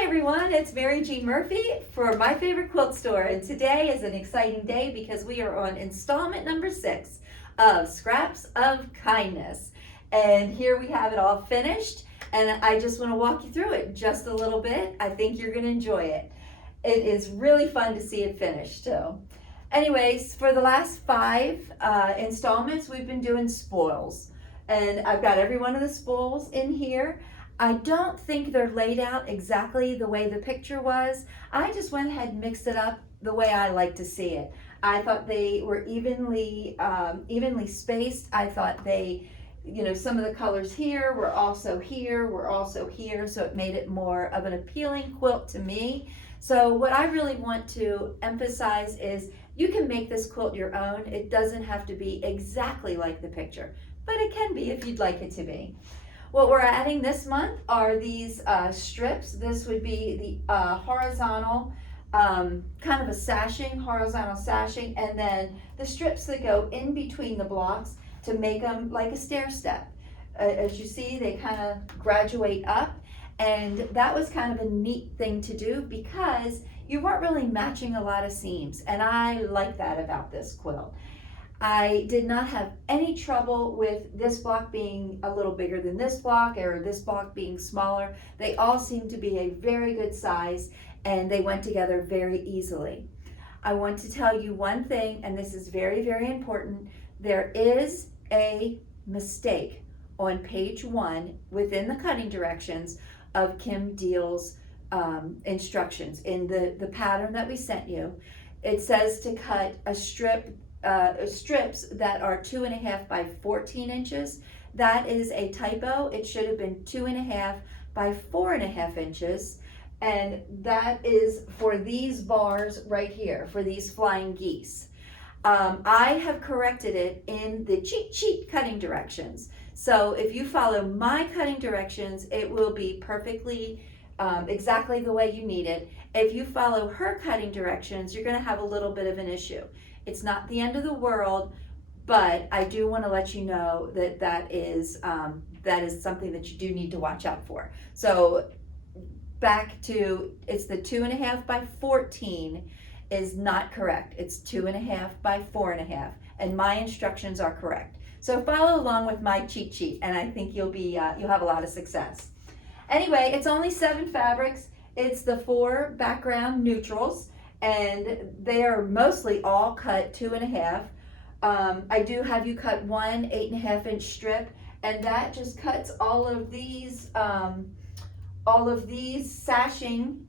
Hi everyone, it's Mary Jean Murphy for My Favorite Quilt Store, and today is an exciting day because we are on installment number 6 of Scraps of Kindness. And here we have it all finished, and I just want to walk you through it just a little bit. I think you're going to enjoy it. It is really fun to see it finished too. Anyways, for the last 5 installments, we've been doing spoils. And I've got every one of the spoils in here. I don't think they're laid out exactly the way the picture was. I just went ahead and mixed it up the way I like to see it. I thought they were evenly spaced. I thought they, some of the colors here were also here, so it made it more of an appealing quilt to me. So what I really want to emphasize is you can make this quilt your own. It doesn't have to be exactly like the picture, but it can be if you'd like it to be. What we're adding this month are these strips. This would be the horizontal, kind of a horizontal sashing, and then the strips that go in between the blocks to make them like a stair step. As you see, they kind of graduate up, and that was kind of a neat thing to do because you weren't really matching a lot of seams, and I like that about this quilt. I did not have any trouble with this block being a little bigger than this block or this block being smaller. They all seem to be a very good size and they went together very easily. I want to tell you one thing, and this is very, very important. There is a mistake on page 1 within the cutting directions of Kim Diehl's instructions. In the pattern that we sent you, it says to cut a strips that are 2.5 by 14 inches. That is a typo. It should have been 2.5 by 4.5 inches. And that is for these bars right here, for these flying geese. I have corrected it in the cheat sheet cutting directions. So if you follow my cutting directions, it will be perfectly exactly the way you need it. If you follow her cutting directions, you're going to have a little bit of an issue. It's not the end of the world, but I do want to let you know that that is something that you do need to watch out for. So back to, it's the 2.5 by 14 is not correct. It's 2.5 by 4.5, and my instructions are correct. So follow along with my cheat sheet, and I think you'll have a lot of success. Anyway, it's only 7 fabrics. It's the 4 background neutrals, and they are mostly all cut 2.5. I do have you cut one 8.5 inch strip, and that just cuts all of these sashing,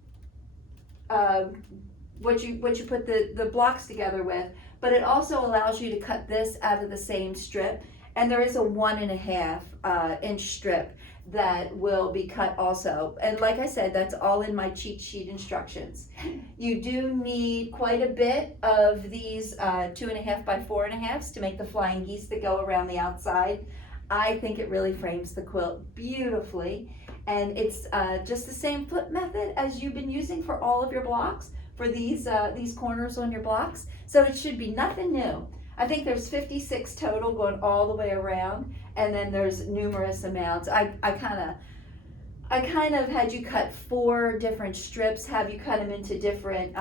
what you put the blocks together with, but it also allows you to cut this out of the same strip, and there is a 1.5 inch strip that will be cut also. And like I said, that's all in my cheat sheet instructions. You do need quite a bit of these 2.5 by 4.5s to make the flying geese that go around the outside. I think it really frames the quilt beautifully. And it's just the same flip method as you've been using for all of your blocks, for these corners on your blocks. So it should be nothing new. I think there's 56 total going all the way around, and then there's numerous amounts. I kind of had you cut 4 different strips, have you cut them into different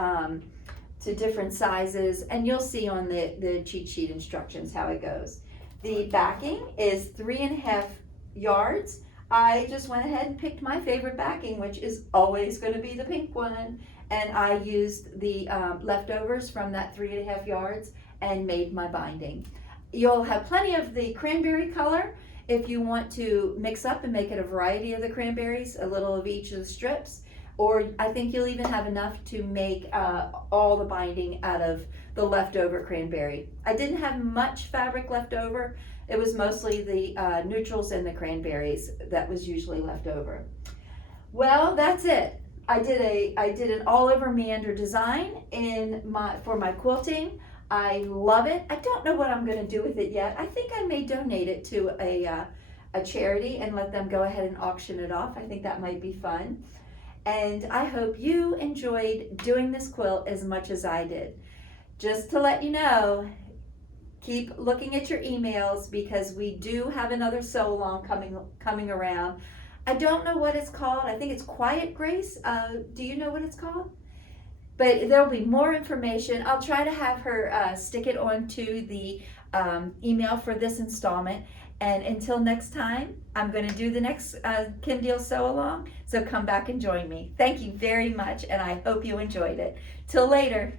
sizes, and you'll see on the cheat sheet instructions how it goes. The backing is 3.5 yards. I just went ahead and picked my favorite backing, which is always going to be the pink one, and I used the leftovers from that 3.5 yards and made my binding. You'll have plenty of the cranberry color if you want to mix up and make it a variety of the cranberries, a little of each of the strips, or I think you'll even have enough to make all the binding out of the leftover cranberry. I didn't have much fabric left over. It was mostly the neutrals and the cranberries that was usually left over. Well, that's it. I did an all over meander design for my quilting. I love it. I don't know what I'm going to do with it yet. I think I may donate it to a charity and let them go ahead and auction it off. I think that might be fun. And I hope you enjoyed doing this quilt as much as I did. Just to let you know, keep looking at your emails because we do have another sew along coming around. I don't know what it's called. I think it's Quiet Grace. Do you know what it's called? But there'll be more information. I'll try to have her stick it onto the email for this installment. And until next time, I'm going to do the next Kim Diehl sew along. So come back and join me. Thank you very much, and I hope you enjoyed it. Till later.